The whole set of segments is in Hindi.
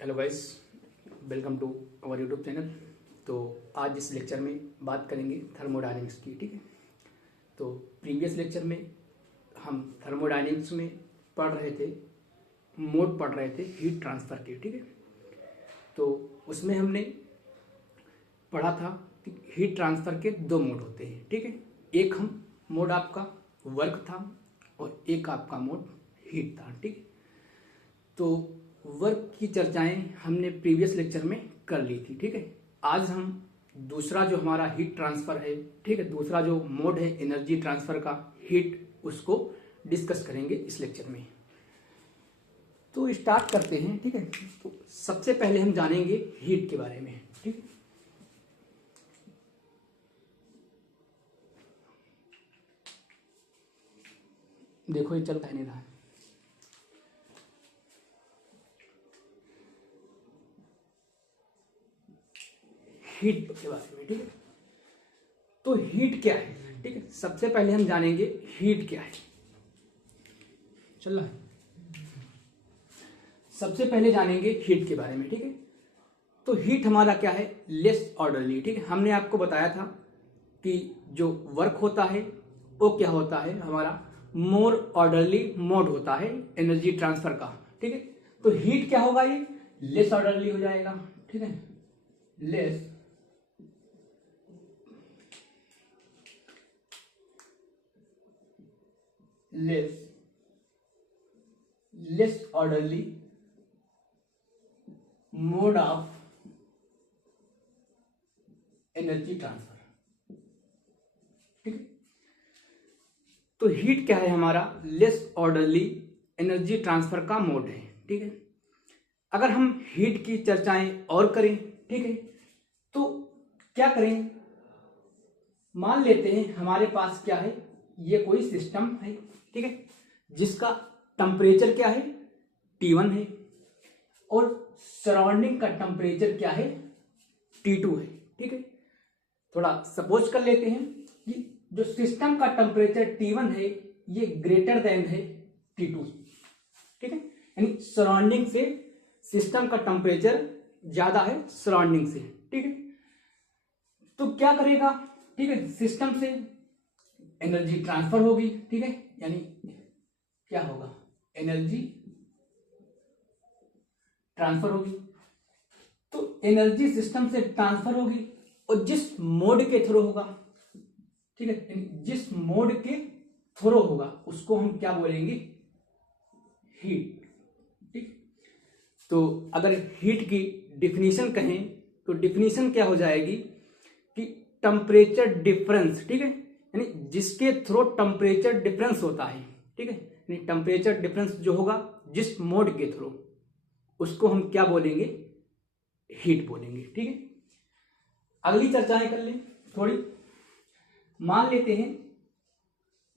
Hello guys, welcome to our YouTube channel. तो आज इस लेक्चर में बात करेंगे थर्मोडायनेमिक्स की। ठीक है, तो प्रीवियस लेक्चर में हम थर्मोडायनेमिक्स में पढ़ रहे थे, मोड पढ़ रहे थे हीट ट्रांसफ़र के। ठीक है, तो उसमें हमने पढ़ा था कि हीट ट्रांसफ़र के दो मोड होते हैं। ठीक है, एक मोड आपका वर्क था और एक आपका मोड हीट था। ठीक है, तो वर्क की चर्चाएं हमने प्रीवियस लेक्चर में कर ली थी। ठीक है, आज हम दूसरा जो हमारा हीट ट्रांसफर है, ठीक है, दूसरा जो मोड है एनर्जी ट्रांसफर का, हीट, उसको डिस्कस करेंगे इस लेक्चर में। तो स्टार्ट करते हैं। ठीक है, तो सबसे पहले हम जानेंगे हीट के बारे में। ठीक है, देखो ये चल नहीं रहा है। हीट के बारे में। ठीक है, तो हीट क्या है? ठीक है, सबसे पहले हम जानेंगे हीट क्या है। चल रहा है, सबसे पहले जानेंगे हीट के बारे में। ठीक है, तो हीट हमारा क्या है? Less orderly. ठीक है, हमने आपको बताया था कि जो वर्क होता है वो क्या होता है, हमारा मोर ऑर्डरली मोड होता है एनर्जी ट्रांसफर का। ठीक है, तो हीट क्या होगा? ये लेस ऑर्डरली हो जाएगा। ठीक है, less orderly mode of energy transfer. ठीक है, तो हीट क्या है? हमारा लेस ऑर्डरली एनर्जी ट्रांसफर का मोड है। ठीक है, अगर हम हीट की चर्चाएं और करें, ठीक है, तो क्या करें? मान लेते हैं हमारे पास क्या है, ये कोई सिस्टम है। ठीक है, जिसका टेम्परेचर क्या है? T1 है और सराउंडिंग का टेम्परेचर क्या है? T2 है। ठीक है, थोड़ा सपोज कर लेते हैं कि जो सिस्टम का टेम्परेचर T1 है ये ग्रेटर देन है T2। ठीक है, यानी सराउंडिंग से सिस्टम का टेम्परेचर ज्यादा है सराउंडिंग से। ठीक है, तो क्या करेगा? ठीक है, सिस्टम से एनर्जी ट्रांसफर होगी। ठीक है, यानी क्या होगा? एनर्जी ट्रांसफर होगी। तो एनर्जी सिस्टम से ट्रांसफर होगी और जिस मोड के थ्रू होगा, ठीक है, जिस मोड के थ्रू होगा उसको हम क्या बोलेंगे? हीट। ठीक, तो अगर हीट की डिफिनीशन कहें तो डिफिनीशन क्या हो जाएगी कि टेम्परेचर डिफरेंस। ठीक है, यानी जिसके थ्रू टेम्परेचर डिफरेंस होता है। ठीक है, यानी टेम्परेचर डिफरेंस जो होगा जिस मोड के थ्रू, उसको हम क्या बोलेंगे? हीट बोलेंगे। ठीक है, अगली चर्चाएं कर लें थोड़ी। मान लेते हैं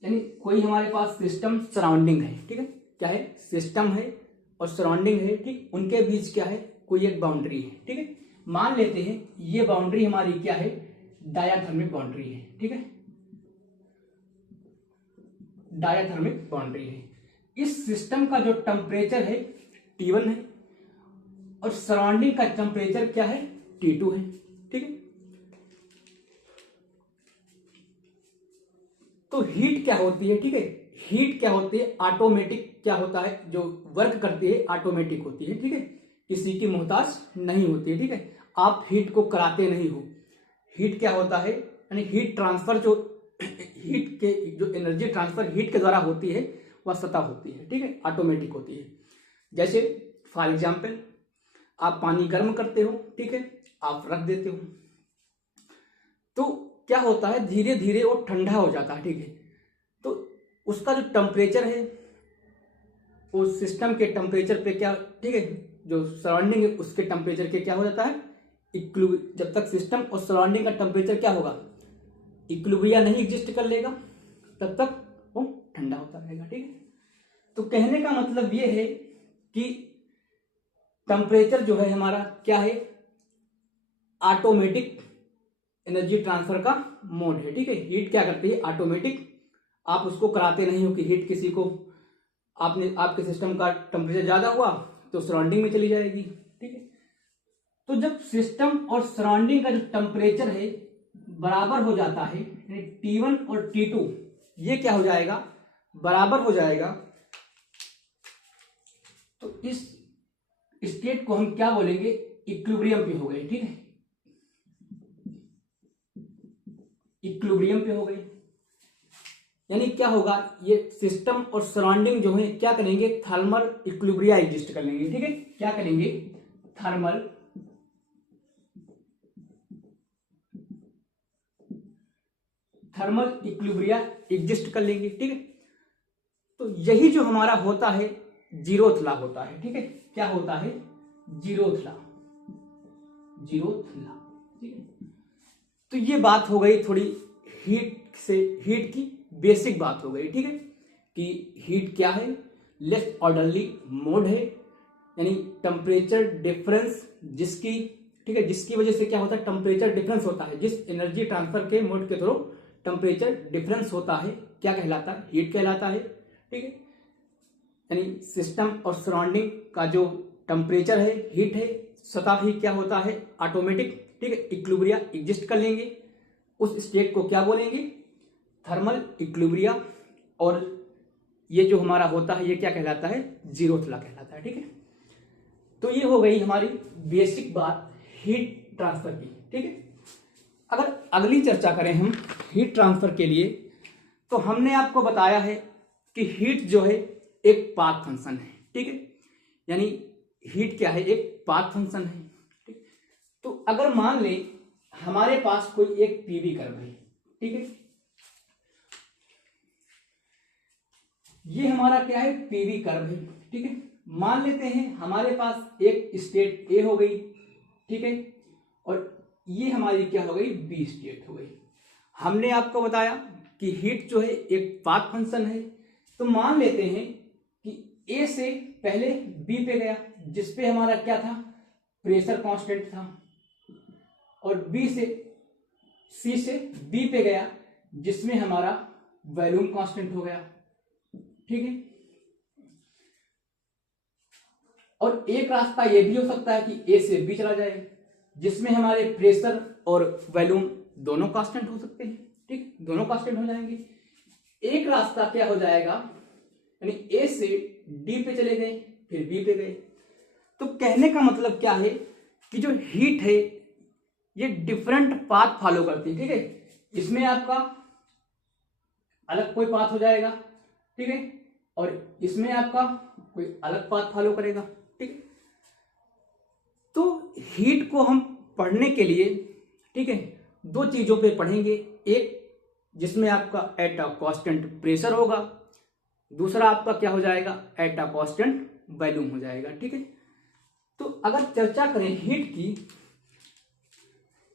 यानी कोई हमारे पास सिस्टम सराउंडिंग है। ठीक है, क्या है? सिस्टम है और सराउंडिंग है। ठीक, उनके बीच क्या है? कोई एक बाउंड्री है। ठीक है, मान लेते हैं ये बाउंड्री हमारी क्या है? डायाथर्मिक बाउंड्री है। ठीक है, डायाथर्मिक बाउंड्री है। इस सिस्टम का जो टेम्परेचर है T1 है और सराउंडिंग का टेम्परेचर क्या है? T2 है। ठीक है, तो हीट क्या होती है? ठीक है, हीट क्या होती है? ऑटोमेटिक क्या होता है? जो वर्क करती है ऑटोमेटिक होती है। ठीक है, किसी की मोहताज नहीं होती है। ठीक है, आप हीट को कराते नहीं हो। हीट क्या होता है? यानी हीट ट्रांसफर, जो हीट के जो एनर्जी ट्रांसफर हीट के द्वारा होती है वह सतह होती है। ठीक है, ऑटोमेटिक होती है। जैसे फॉर एग्जाम्पल आप पानी गर्म करते हो, ठीक है, आप रख देते हो, तो क्या होता है? धीरे धीरे वो ठंडा हो जाता है। ठीक है, तो उसका जो टेम्परेचर है उस सिस्टम के टेम्परेचर पे क्या, ठीक है, जो सराउंडिंग है उसके टेम्परेचर के क्या हो जाता है? जब तक सिस्टम और सराउंडिंग का टेम्परेचर क्या होगा? इक्विलिब्रिया नहीं एग्जिस्ट कर लेगा तब तक वो ठंडा होता रहेगा। ठीक है, तो कहने का मतलब ये है कि टेम्परेचर जो है हमारा क्या है? ऑटोमेटिक एनर्जी ट्रांसफर का मोड है। ठीक है, हीट क्या करती है? ऑटोमेटिक। आप उसको कराते नहीं हो कि हीट किसी को, आपने आपके सिस्टम का टेम्परेचर ज्यादा हुआ तो सराउंडिंग में चली जाएगी। ठीक है, तो जब सिस्टम और सराउंडिंग का जो टेम्परेचर है बराबर हो जाता है, यानी T1 और T2 ये क्या हो जाएगा, बराबर हो जाएगा, तो इस स्टेट को हम क्या बोलेंगे, इक्विलिब्रियम पे हो गए। ठीक है, इक्विलिब्रियम पे हो गई, यानी क्या होगा, ये सिस्टम और सराउंडिंग जो है क्या करेंगे, थर्मल इक्विलिब्रिया एग्जिस्ट कर लेंगे। ठीक है, क्या करेंगे, थर्मल इक्विलिब्रिया एग्जिस्ट कर लेंगे। ठीक है, तो यही जो हमारा होता है जीरोथ लॉ होता है। ठीक है, क्या होता है, जीरोथ लॉ। ठीक है, तो ये बात हो गई थोड़ी हीट की बेसिक बात हो गई। ठीक है, कि हीट क्या है, लेस ऑर्डरली मोड है, यानी टेम्परेचर डिफरेंस जिसकी, ठीक है, जिसकी वजह से क्या होता है, टेम्परेचर डिफरेंस होता है, जिस एनर्जी ट्रांसफर के मोड के थ्रू टेम्परेचर डिफरेंस होता है, क्या कहलाता है, हीट कहलाता है। ठीक है, यानी सिस्टम और सराउंडिंग का जो टेम्परेचर है, हीट है, सतह ही क्या होता है, ऑटोमेटिक। ठीक है, इक्विलिब्रिया एग्जिस्ट कर लेंगे, उस स्टेट को क्या बोलेंगे, थर्मल इक्विलिब्रिया, और ये जो हमारा होता है ये क्या कहलाता है, जीरोथ लॉ कहलाता है। ठीक है, तो ये हो गई हमारी बेसिक बात हीट ट्रांसफर की। ठीक है, अगर अगली चर्चा करें हम हीट ट्रांसफर के लिए, तो हमने आपको बताया है कि हीट जो है एक पाथ फंक्शन है। ठीक है, यानी हीट क्या है, एक पाथ फंक्शन है। ठीक, तो अगर मान लें हमारे पास कोई एक पीवी कर्व है, ठीक है, ये हमारा क्या है, पीवी कर्व है। ठीक है, मान लेते हैं हमारे पास एक स्टेट ए हो गई, ठीक है, और ये हमारी क्या हो गई, बी स्टेट हो गई। हमने आपको बताया कि हीट जो है एक पाथ फंक्शन है, तो मान लेते हैं कि ए से पहले बी पे गया, जिसपे हमारा क्या था, प्रेशर कांस्टेंट था, और बी से सी से बी पे गया, जिसमें हमारा वॉल्यूम कांस्टेंट हो गया। ठीक है, और एक रास्ता ये भी हो सकता है कि ए से बी चला जाए, जिसमें हमारे प्रेशर और वॉल्यूम दोनों कांस्टेंट हो सकते हैं। ठीक, दोनों कांस्टेंट हो जाएंगे। एक रास्ता क्या हो जाएगा, यानी ए से डी पे चले गए, फिर बी पे गए। तो कहने का मतलब क्या है कि जो हीट है ये डिफरेंट पाथ फॉलो करती है। ठीक है, इसमें आपका अलग कोई पाथ हो जाएगा, ठीक है, और इसमें आपका कोई अलग पाथ फॉलो करेगा। ठीक है, तो हीट को हम पढ़ने के लिए, ठीक है, दो चीजों पे पढ़ेंगे, एक जिसमें आपका एट अ कांस्टेंट प्रेशर होगा, दूसरा आपका क्या हो जाएगा, एट अ कांस्टेंट वॉल्यूम हो जाएगा। ठीक है, तो अगर चर्चा करें हीट की,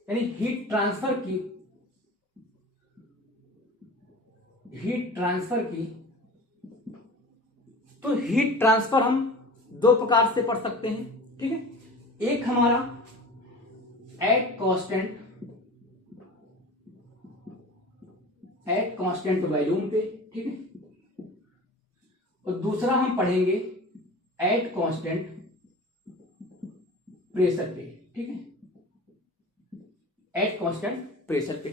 यानी हीट ट्रांसफर की, तो हीट ट्रांसफर हम दो प्रकार से पढ़ सकते हैं। ठीक है, एक हमारा एट कांस्टेंट वॉल्यूम पे, ठीक है, और दूसरा हम पढ़ेंगे एट कांस्टेंट प्रेशर पे। ठीक है, एट कांस्टेंट प्रेशर पे।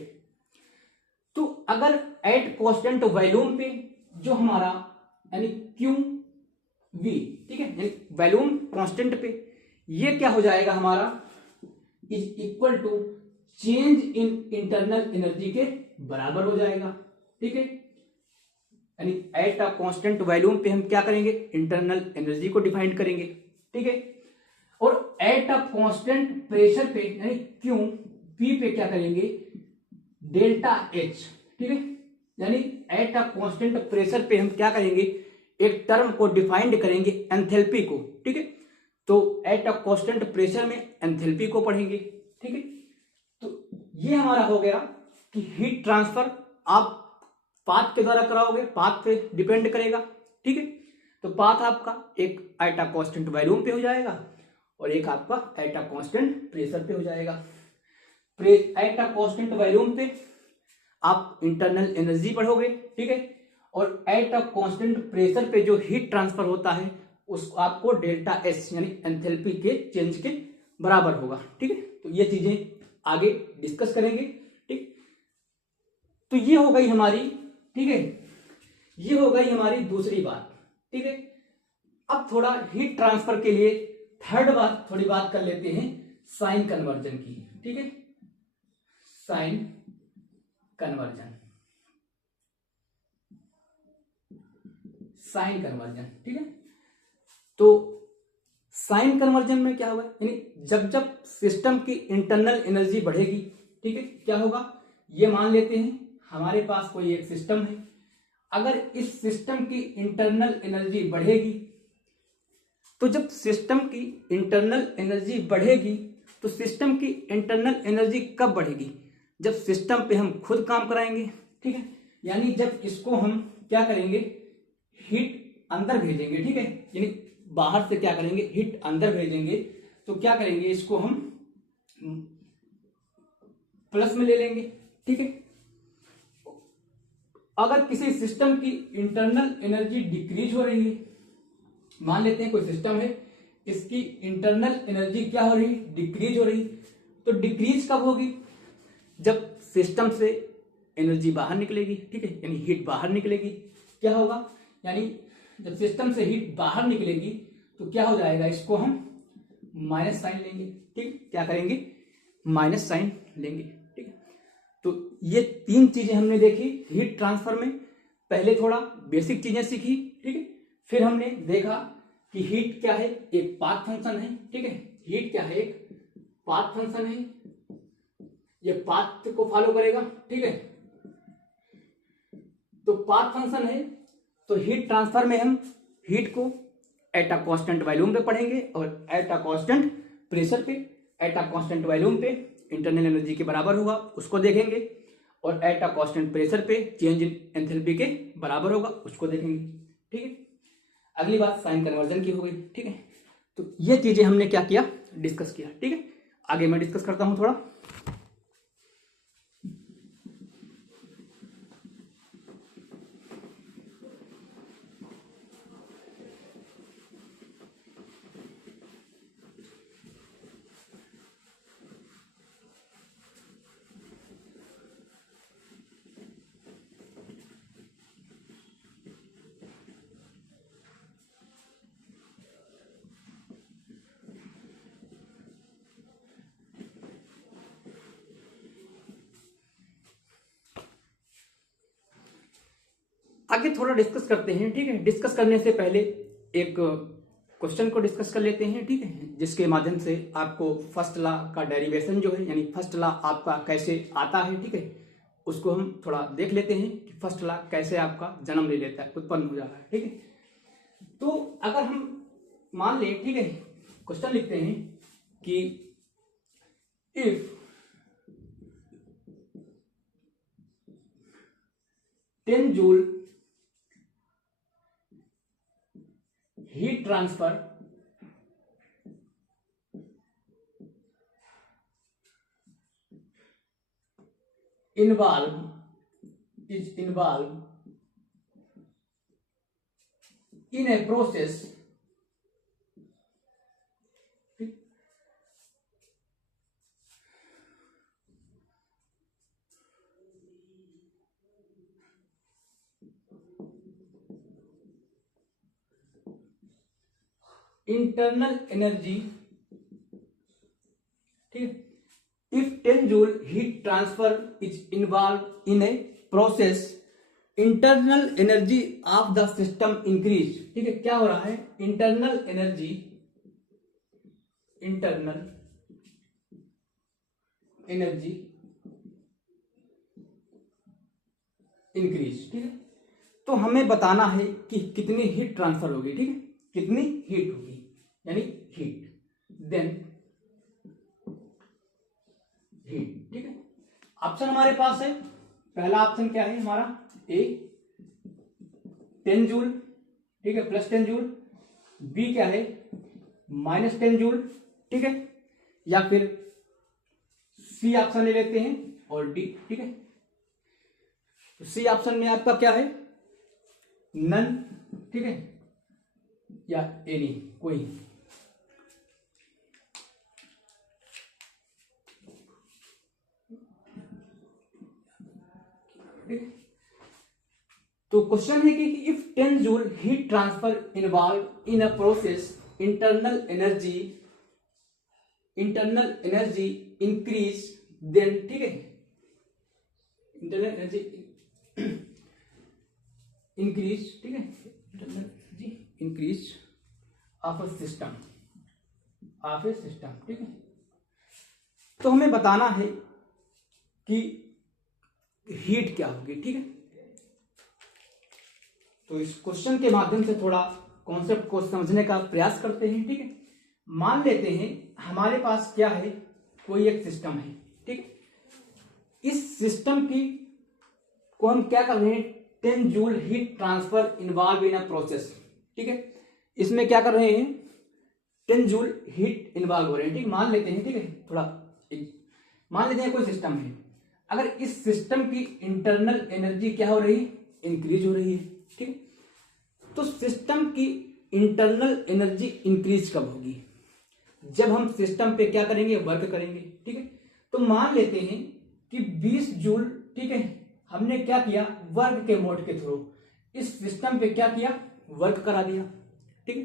तो अगर एट कांस्टेंट वॉल्यूम पे जो हमारा यानी क्यू वी, ठीक है, यानी वॉल्यूम कांस्टेंट पे, ये क्या हो जाएगा हमारा, is equal to change in internal energy के बराबर हो जाएगा। ठीक है, यानी एट अ कांस्टेंट वॉल्यूम पे हम क्या करेंगे, इंटरनल एनर्जी को डिफाइन करेंगे। ठीक है, और एट अ कांस्टेंट प्रेशर पे यानी क्यू पी पे क्या करेंगे, डेल्टा एच। ठीक है, यानी एट अ कांस्टेंट प्रेशर पे हम क्या करेंगे, एक टर्म को डिफाइंड करेंगे, एंथैल्पी को। ठीक है, तो एट अ कांस्टेंट प्रेशर में एंथैल्पी को पढ़ेंगे। ठीक है, तो ये हमारा हो गया कि हीट ट्रांसफर आप पाथ के द्वारा कराओगे, पाथ पे डिपेंड करेगा। ठीक है, तो पाथ आपका एक एट अ कांस्टेंट वॉल्यूम पे हो जाएगा और एक आपका एट अ कांस्टेंट प्रेशर पे हो जाएगा। एट अ कांस्टेंट वॉल्यूम पे आप इंटरनल एनर्जी पढ़ोगे। ठीक है, और एट अ कांस्टेंट प्रेशर पे जो हीट ट्रांसफर होता है उसको आपको डेल्टा एस यानी एंथैल्पी के चेंज के बराबर होगा। ठीक है, तो ये चीजें आगे डिस्कस करेंगे। ठीक, तो ये हो गई हमारी, ठीक है, ये हो गई हमारी दूसरी बात। ठीक है, अब थोड़ा हीट ट्रांसफर के लिए थर्ड बात, थोड़ी बात कर लेते हैं साइन कन्वर्जन की। ठीक है, साइन कन्वर्जन, साइन कन्वर्जन। ठीक है, तो साइन कन्वर्जन में क्या होगा, यानी जब जब सिस्टम की इंटरनल एनर्जी बढ़ेगी, ठीक है, क्या होगा, ये मान लेते हैं हमारे पास कोई एक सिस्टम है, अगर इस सिस्टम की इंटरनल एनर्जी बढ़ेगी, तो जब सिस्टम की इंटरनल एनर्जी बढ़ेगी, तो सिस्टम की इंटरनल एनर्जी कब बढ़ेगी, जब सिस्टम पे हम खुद काम कराएंगे। ठीक है, यानी जब इसको हम क्या करेंगे, हीट अंदर भेजेंगे। ठीक है, यानी बाहर से क्या करेंगे, हीट अंदर भेजेंगे, तो क्या करेंगे, इसको हम प्लस में ले लेंगे। ठीक है, अगर किसी सिस्टम की इंटरनल एनर्जी डिक्रीज हो रही है, मान लेते हैं कोई सिस्टम है, इसकी इंटरनल एनर्जी क्या हो रही, डिक्रीज हो रही, तो डिक्रीज कब होगी, जब सिस्टम से एनर्जी बाहर निकलेगी। ठीक है, यानी हीट बाहर निकलेगी, क्या होगा, यानी जब सिस्टम से हीट बाहर निकलेगी तो क्या हो जाएगा, इसको हम माइनस साइन लेंगे। ठीक, क्या करेंगे, माइनस साइन लेंगे। ठीक है, तो ये तीन चीजें हमने देखी हीट ट्रांसफर में। पहले थोड़ा बेसिक चीजें सीखी। ठीक है, फिर हमने देखा कि हीट क्या है, एक पाथ फंक्शन है। ठीक है, हीट क्या है, एक पाथ फंक्शन है, ये पाथ को फॉलो करेगा। ठीक है, तो पाथ फंक्शन है, तो हीट ट्रांसफर में हम हीट को एट अ कांस्टेंट वॉल्यूम पे पढ़ेंगे और एट अ कांस्टेंट प्रेशर पे, एट अ कांस्टेंट वॉल्यूम पे इंटरनल एनर्जी के बराबर होगा उसको देखेंगे, और एट अ कांस्टेंट प्रेशर पे चेंज इन एंथैल्पी के बराबर होगा उसको देखेंगे। ठीक है, अगली बात साइन कन्वर्जन की हो गई। ठीक है, तो ये चीजें हमने क्या किया, डिस्कस किया। ठीक है, आगे मैं डिस्कस करता हूं थोड़ा। आगे थोड़ा डिस्कस करते हैं। ठीक है, डिस्कस करने से पहले एक क्वेश्चन को डिस्कस कर लेते हैं। ठीक है, जिसके माध्यम से आपको फर्स्ट लॉ का डेरिवेशन जो है, यानी फर्स्ट लॉ आपका कैसे आता है, ठीक है, उसको हम थोड़ा देख लेते हैं कि फर्स्ट लॉ कैसे आपका जन्म ले लेता है, उत्पन्न हो जाता है। ठीक है, तो अगर हम मान लें, ठीक है, क्वेश्चन लिखते हैं कि if 10 joule heat transfer is involved in a process internal energy, ठीक, if 10 joule heat transfer is involved in a process, internal energy of the system increase। ठीक है, क्या हो रहा है, इंटरनल एनर्जी इंक्रीज। ठीक है, तो हमें बताना है कि कितनी हीट ट्रांसफर होगी। ठीक है, कितनी हीट होगी, यानी हीट, देन हीट। ठीक है, ऑप्शन हमारे पास है, पहला ऑप्शन क्या है हमारा, ए 10 जूल, ठीक है, प्लस 10 जूल, बी क्या है माइनस 10 जूल, ठीक है, या फिर सी ऑप्शन ले लेते हैं और डी। ठीक है, तो सी ऑप्शन में आपका क्या है, नन, ठीक है, या एनी, कोई। तो क्वेश्चन है कि if 10 joule heat transfer involve in a process internal energy increase then, ठीक है, इंटरनल एनर्जी इंक्रीज, ठीक है, internal energy increase of a system, ठीक है। तो हमें बताना है कि हीट क्या होगी, ठीक है। तो इस क्वेश्चन के माध्यम से थोड़ा कॉन्सेप्ट को समझने का प्रयास करते हैं, ठीक है। मान लेते हैं हमारे पास क्या है, कोई एक सिस्टम है, ठीक है। इस सिस्टम की को हम क्या कर रहे हैं, 10 joule heat transfer involve in a process, ठीक है। इसमें क्या कर रहे हैं, 10 जूल हीट इन्वॉल्व हो रहे हैं, ठीक। मान लेते हैं, ठीक है, थोड़ा मान लेते हैं कोई सिस्टम है, अगर इस सिस्टम की इंटरनल एनर्जी क्या हो रही है, इंक्रीज हो रही है, ठीक है। तो सिस्टम की इंटरनल एनर्जी इंक्रीज कब होगी, जब हम सिस्टम पे क्या करेंगे, वर्क करेंगे, ठीक है। तो मान लेते हैं कि 20 जूल, ठीक है, हमने क्या किया, वर्क के मोड के थ्रू इस सिस्टम पे क्या किया, वर्क करा दिया, ठीक है।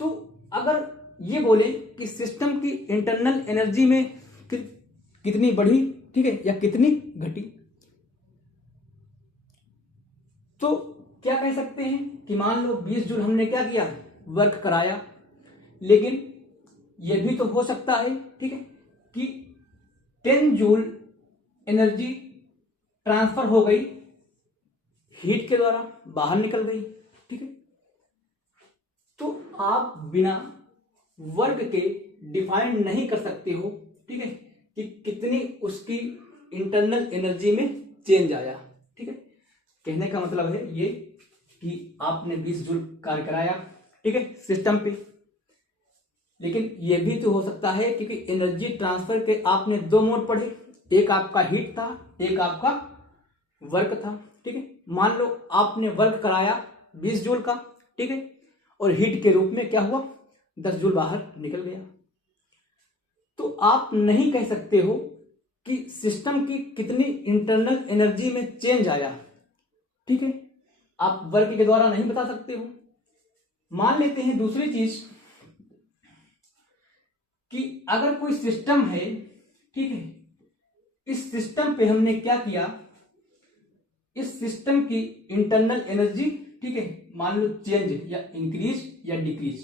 तो अगर ये बोले कि सिस्टम की इंटरनल एनर्जी में कितनी बढ़ी, ठीक है, या कितनी घटी, तो क्या कह सकते हैं कि मान लो 20 जूल हमने क्या किया, वर्क कराया, लेकिन यह भी तो हो सकता है, ठीक है, कि 10 जूल एनर्जी ट्रांसफर हो गई, हीट के द्वारा बाहर निकल गई, ठीक है। तो आप बिना वर्क के डिफाइन नहीं कर सकते हो, ठीक है, कि कितनी उसकी इंटरनल एनर्जी में चेंज आया, ठीक है। कहने का मतलब है ये कि आपने 20 जूल कार्य कराया, ठीक है, सिस्टम पे, लेकिन यह भी तो हो सकता है क्योंकि एनर्जी ट्रांसफर के आपने दो मोड पढ़े, एक आपका हीट था, एक आपका वर्क था, ठीक है। मान लो आपने वर्क कराया 20 जूल का, ठीक है, और हीट के रूप में क्या हुआ, 10 जूल बाहर निकल गया। तो आप नहीं कह सकते हो कि सिस्टम की कितनी इंटरनल एनर्जी में चेंज आया, ठीक है, आप वर्क के द्वारा नहीं बता सकते हो। मान लेते हैं दूसरी चीज कि अगर कोई सिस्टम है, ठीक है, इस सिस्टम पे हमने क्या किया, इस सिस्टम की इंटरनल एनर्जी, ठीक है, मान लो चेंज या इंक्रीज या डिक्रीज,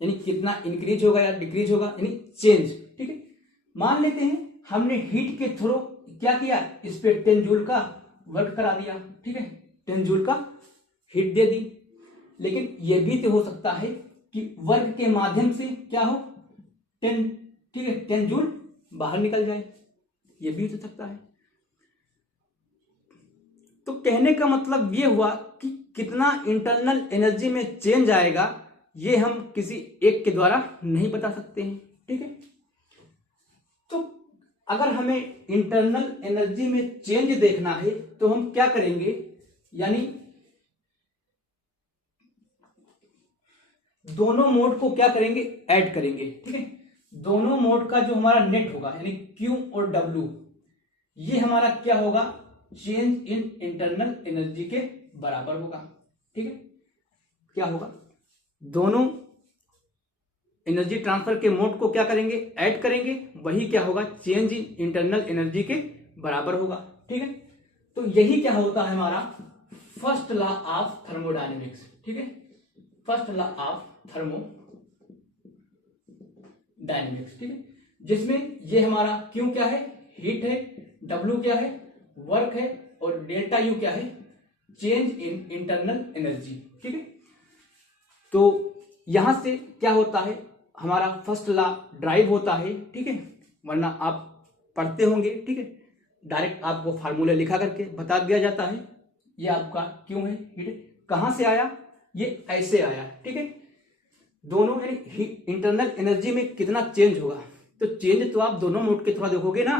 यानी कितना इंक्रीज होगा या डिक्रीज होगा, यानी चेंज, ठीक है। मान लेते हैं हमने हीट के थ्रू क्या किया, इस पे 10 जूल का वर्क करा दिया, ठीक है, 10 जूल का हीट दे दी, लेकिन यह भी तो हो सकता है कि वर्क के माध्यम से क्या हो, 10, ठीक है, 10 जूल बाहर निकल जाए, यह भी हो सकता है। तो कहने का मतलब यह हुआ कि कितना इंटरनल एनर्जी में चेंज आएगा, ये हम किसी एक के द्वारा नहीं बता सकते हैं, ठीक है। तो अगर हमें इंटरनल एनर्जी में चेंज देखना है तो हम क्या करेंगे, यानी दोनों मोड को क्या करेंगे, ऐड करेंगे, ठीक है। दोनों मोड का जो हमारा नेट होगा, यानी Q और W, ये हमारा क्या होगा, चेंज इन इंटरनल एनर्जी के बराबर होगा, ठीक है। क्या होगा, दोनों एनर्जी ट्रांसफर के मोड को क्या करेंगे, ऐड करेंगे, वही क्या होगा, चेंज इन इंटरनल एनर्जी के बराबर होगा, ठीक है। तो यही क्या होता है हमारा फर्स्ट लॉ ऑफ थर्मोडायनेमिक्स, ठीक है, फर्स्ट लॉ ऑफ थर्मोडायनेमिक्स, ठीक है, जिसमें ये हमारा Q क्या है, हीट है, W क्या है, वर्क है, और डेल्टा U क्या है, चेंज इन इंटरनल एनर्जी, ठीक है। तो यहां से क्या होता है, हमारा फर्स्ट लॉ ड्राइव होता है, ठीक है, वरना आप पढ़ते होंगे, ठीक है, डायरेक्ट आपको फार्मूले लिखा करके बता दिया जाता है, ये आपका क्यों है, हीट कहां से आया, ये ऐसे आया, ठीक है। दोनों यानी इंटरनल एनर्जी में कितना चेंज होगा, तो चेंज तो आप दोनों मोड के थोड़ा देखोगे ना,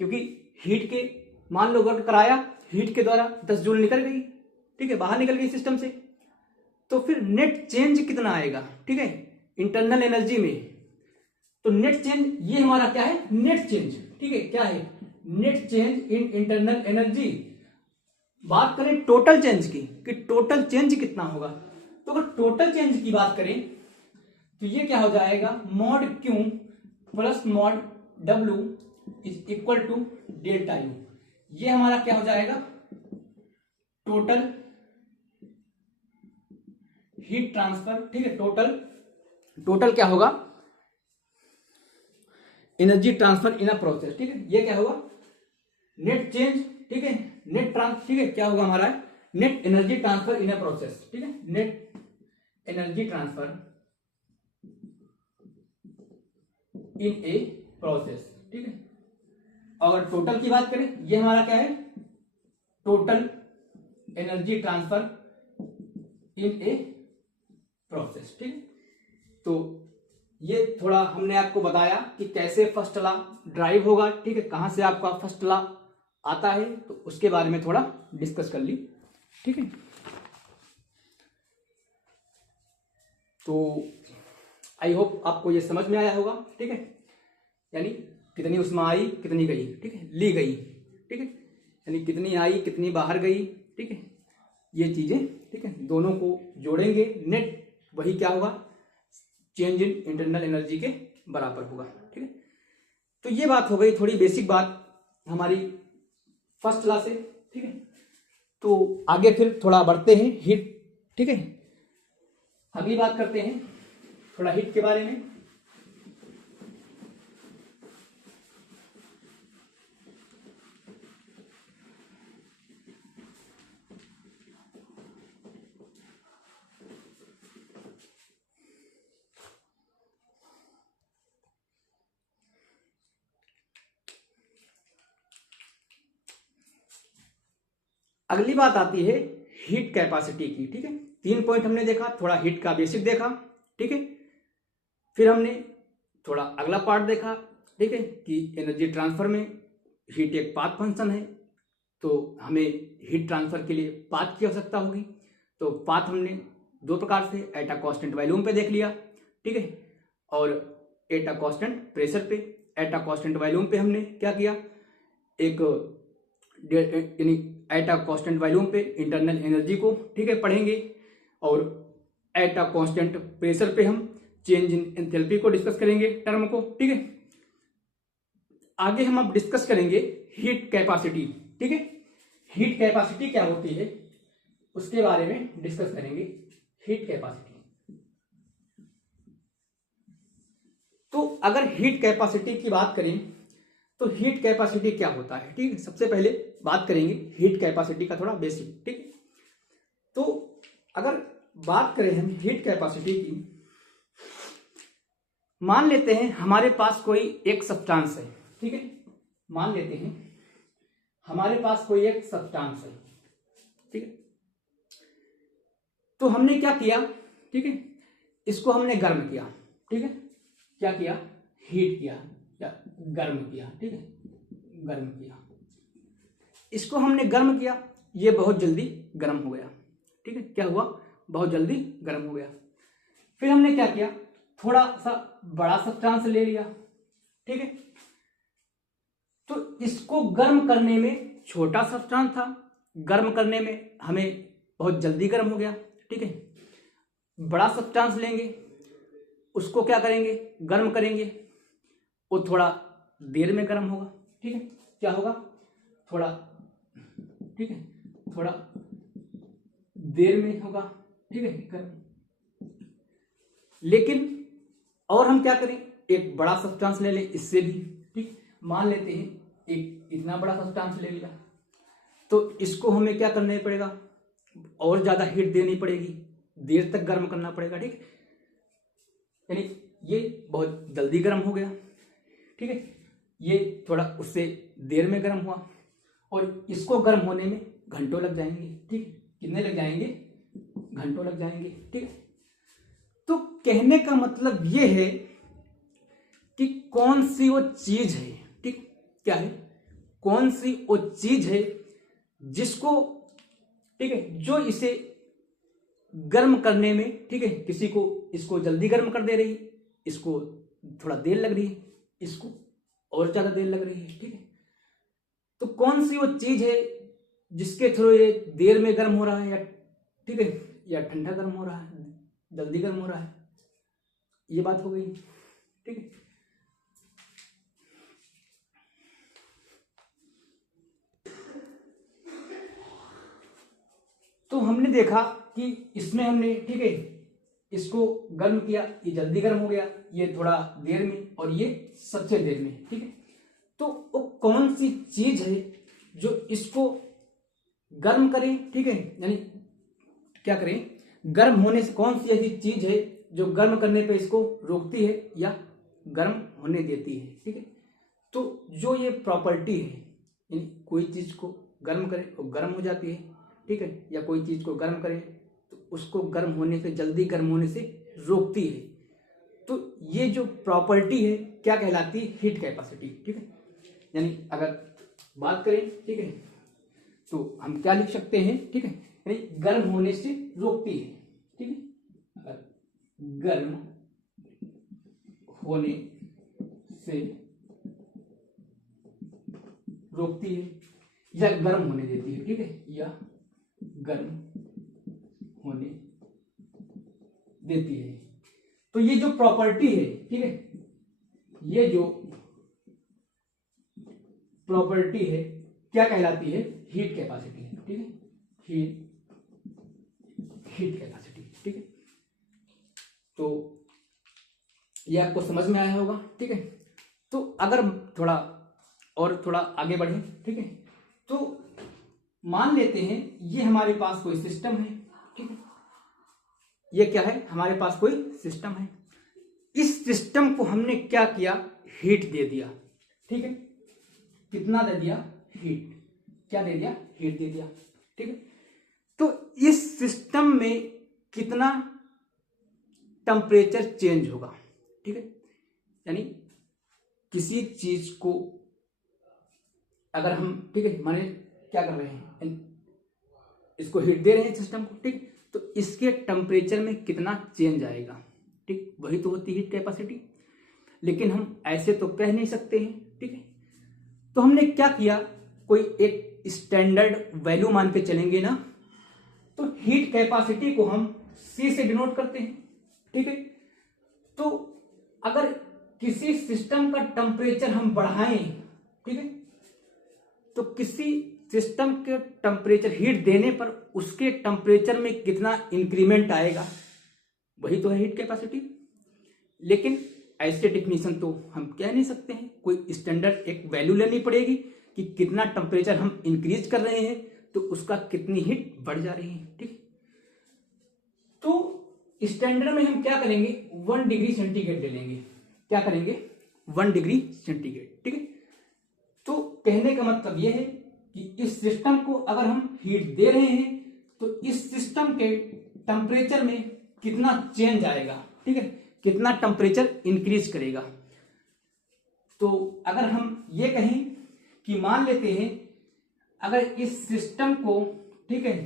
क्योंकि हीट के मान लो वर्क कराया, हीट के द्वारा 10 जूल निकल गई, ठीक है, बाहर निकल गई सिस्टम से, तो फिर नेट चेंज कितना आएगा, ठीक है, इंटरनल एनर्जी में। तो नेट चेंज ये हमारा क्या है, नेट चेंज, ठीक है, क्या है, net change in internal energy बात करें टोटल चेंज की कि टोटल चेंज कितना होगा, तो अगर टोटल चेंज की बात करें तो ये क्या हो जाएगा, mod Q plus mod W is equal to delta U. ये हमारा क्या हो जाएगा, टोटल हीट ट्रांसफर, ठीक है। टोटल क्या होगा, energy transfer in a process, ठीक है। ये क्या होगा, नेट चेंज, ठीक है, नेट ट्रांस, ठीक है, क्या होगा हमारा, net energy transfer in a process, ठीक है, net energy transfer in a process, ठीक है। अगर टोटल की बात करें, ये हमारा क्या है, total energy transfer in a process, ठीक है। तो ये थोड़ा हमने आपको बताया कि कैसे फर्स्ट लॉ ड्राइव होगा, ठीक है, कहां से आपका फर्स्ट लॉ आता है, तो उसके बारे में थोड़ा डिस्कस कर ली, ठीक है। तो आई होप आपको ये समझ में आया होगा, ठीक है, यानी कितनी उष्मा आई कितनी गई, ठीक है, ली गई, ठीक है, यानी कितनी आई कितनी बाहर गई, ठीक है, ये चीजें, ठीक है, दोनों को जोड़ेंगे, नेट वही क्या होगा, चेंज इन इंटरनल एनर्जी के बराबर होगा, ठीक है। तो ये बात हो गई थोड़ी बेसिक बात हमारी फर्स्ट लॉ से, ठीक है। तो आगे फिर थोड़ा बढ़ते हैं हीट, ठीक है, अगली बात करते हैं थोड़ा हीट के बारे में। अगली बात आती है हीट कैपेसिटी की, ठीक है। 3 पॉइंट हमने देखा, थोड़ा हीट का बेसिक देखा, ठीक है। फिर हमने थोड़ा अगला पार्ट देखा, ठीक है, कि एनर्जी ट्रांसफर में हीट एक पाथ फंक्शन है, तो हमें हीट ट्रांसफर के लिए पाथ की आवश्यकता होगी। तो पाथ हमने 2 प्रकार से, एट अ कांस्टेंट वॉल्यूम पे देख लिया, ठीक है, और एट अ कांस्टेंट प्रेशर पे। एट अ कांस्टेंट वॉल्यूम पे हमने क्या किया, एक यानी एट अ कांस्टेंट वॉल्यूम पे इंटरनल एनर्जी को, ठीक है, पढ़ेंगे, और एट अ कांस्टेंट प्रेशर पे हम चेंज इन एंथैल्पी को डिस्कस करेंगे, टर्म को, ठीक है। आगे हम अब डिस्कस करेंगे हीट कैपेसिटी, ठीक है, हीट कैपेसिटी क्या होती है उसके बारे में डिस्कस करेंगे, हीट कैपेसिटी। तो अगर हीट कैपेसिटी की बात करें तो हीट कैपेसिटी क्या होता है, ठीक है। सबसे पहले बात करेंगे हीट कैपेसिटी का थोड़ा बेसिक, ठीक है। तो अगर बात करें हम हीट कैपेसिटी की, मान लेते हैं हमारे पास कोई एक सब्सटेंस है, ठीक है, मान लेते हैं हमारे पास कोई एक सब्सटेंस है, ठीक है। तो हमने क्या किया, ठीक है, इसको हमने गर्म किया, ठीक है, क्या किया, हीट किया या गर्म किया, ठीक है, गर्म किया, इसको हमने गर्म किया, ये बहुत जल्दी गर्म हो गया, ठीक है, क्या हुआ, बहुत जल्दी गर्म हो गया। फिर हमने क्या किया, थोड़ा सा बड़ा सब्सटेंस ले लिया, ठीक है, तो इसको गर्म करने में, छोटा सब्सटेंस था, गर्म करने में हमें बहुत जल्दी गर्म हो गया, ठीक है। बड़ा सब्सटेंस लेंगे, उसको क्या करेंगे, गर्म करेंगे, वो थोड़ा देर में गर्म होगा, ठीक है, क्या होगा, थोड़ा, ठीक है, थोड़ा देर में होगा, ठीक है, गर्म। लेकिन और हम क्या करें, एक बड़ा सब्सटेंस ले लें, इससे भी, ठीक, मान लेते हैं एक इतना बड़ा सब्सटेंस ले लिया, तो इसको हमें क्या करना पड़ेगा, और ज्यादा हीट देनी पड़ेगी, देर तक गर्म करना पड़ेगा, ठीक, यानी ये बहुत जल्दी गर्म हो गया, ठीक है, ये थोड़ा उससे देर में गर्म हुआ, और इसको गर्म होने में घंटों लग जाएंगे, ठीक, कितने लग जाएंगे, घंटों लग जाएंगे, ठीक है। तो कहने का मतलब ये है कि कौन सी वो चीज है, ठीक, क्या है, कौन सी वो चीज है जिसको, ठीक है, जो इसे गर्म करने में, ठीक है, किसी को इसको जल्दी गर्म कर दे रही है, इसको थोड़ा देर लग रही है, इसको और ज्यादा देर लग रही है, ठीक है। तो कौन सी वो चीज है जिसके थ्रू ये देर में गर्म हो रहा है, या ठीक है, या ठंडा गर्म हो रहा है, जल्दी गर्म हो रहा है, ये बात हो गई। ठीक है, तो हमने देखा कि इसमें हमने, ठीक है, इसको गर्म किया, ये जल्दी गर्म हो गया, ये थोड़ा देर में, और ये सबसे देर में। ठीक है, तो वो कौन सी चीज है जो इसको गर्म करे, ठीक है, यानी क्या करें, गर्म होने से कौन सी ऐसी चीज है जो गर्म करने पे इसको रोकती है या गर्म होने देती है। ठीक है, तो जो ये प्रॉपर्टी है, यानी कोई चीज को गर्म करे तो गर्म हो जाती है, ठीक है, या कोई चीज को गर्म करे तो उसको गर्म होने से, जल्दी गर्म होने से रोकती है। तो ये जो प्रॉपर्टी है क्या कहलाती है, हीट कैपेसिटी। ठीक है, यानी अगर बात करें, ठीक है, तो हम क्या लिख सकते हैं, ठीक है, यानी गर्म होने से रोकती है। ठीक है, अगर गर्म होने से रोकती है या गर्म होने देती है। ठीक है, या गर्म होने देती है। तो ये जो प्रॉपर्टी है, ठीक है, ये जो प्रॉपर्टी है क्या कहलाती है, हीट कैपेसिटी। ठीक है, हीट कैपेसिटी। ठीक है, तो ये आपको समझ में आया होगा। ठीक है, तो अगर थोड़ा आगे बढ़े, ठीक है, तो मान लेते हैं ये हमारे पास कोई सिस्टम है। ठीक है, ये क्या है, हमारे पास कोई सिस्टम है। इस सिस्टम को हमने क्या किया, हीट दे दिया। ठीक है, कितना दे दिया, हीट। क्या दे दिया, हीट दे दिया। ठीक है, तो इस सिस्टम में कितना टेम्परेचर चेंज होगा। ठीक है, यानी किसी चीज को अगर हम, ठीक है, माने क्या कर रहे हैं, इसको हीट दे रहे हैं सिस्टम को, ठीक, तो इसके टेम्परेचर में कितना चेंज आएगा। ठीक, वही तो होती है हीट कैपेसिटी। लेकिन हम ऐसे तो कह नहीं सकते हैं। ठीक है, तो हमने क्या किया, कोई एक स्टैंडर्ड वैल्यू मान के चलेंगे ना, तो हीट कैपेसिटी को हम C से डिनोट करते हैं। ठीक है, तो अगर किसी सिस्टम का टेम्परेचर हम बढ़ाएं, ठीक है, तो किसी सिस्टम के टेम्परेचर, हीट देने पर उसके टेम्परेचर में कितना इंक्रीमेंट आएगा, वही तो है हीट कैपेसिटी। लेकिन ऐसे डेफिनेशन तो हम कह नहीं सकते हैं, कोई स्टैंडर्ड एक वैल्यू लेनी पड़ेगी कि कितना टेम्परेचर हम इंक्रीज कर रहे हैं तो उसका कितनी हीट बढ़ जा रही है। ठीक, तो स्टैंडर्ड में हम क्या करेंगे, 1 डिग्री सेंटीग्रेड ले लेंगे। क्या करेंगे, 1 डिग्री सेंटीग्रेड। ठीक है, तो कहने का मतलब यह है कि इस सिस्टम को अगर हम हीट दे रहे हैं तो इस सिस्टम के टेम्परेचर में कितना चेंज आएगा। ठीक है, कितना टेम्परेचर इंक्रीज करेगा। तो अगर हम ये कहें कि मान लेते हैं अगर इस सिस्टम को, ठीक है,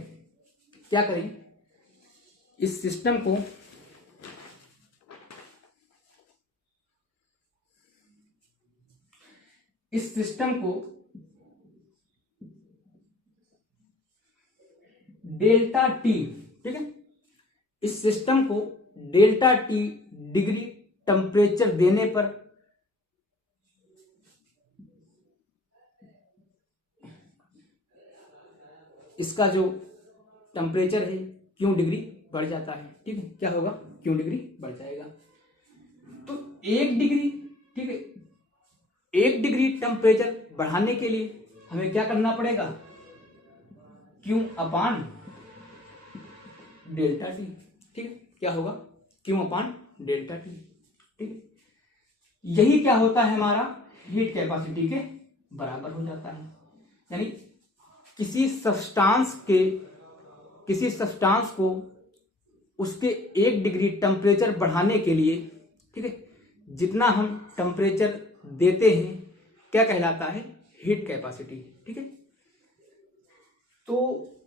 क्या करें, इस सिस्टम को डेल्टा टी, ठीक है, इस सिस्टम को डेल्टा टी डिग्री टेम्परेचर देने पर इसका जो टेम्परेचर है क्यों डिग्री बढ़ जाता है। ठीक है, क्या होगा, क्यों डिग्री बढ़ जाएगा। तो 1 डिग्री, ठीक है, 1 डिग्री टेम्परेचर बढ़ाने के लिए हमें क्या करना पड़ेगा, क्यू अपान डेल्टा टी। ठीक है, क्या होगा, क्यू अपान डेल्टा टी। ठीक है, यही क्या होता है, हमारा हीट कैपेसिटी के बराबर हो जाता है। यानी किसी सब्सटेंस को उसके 1 डिग्री टेम्परेचर बढ़ाने के लिए, ठीक है, जितना हम टेम्परेचर देते हैं क्या कहलाता है, हीट कैपेसिटी। ठीक है, तो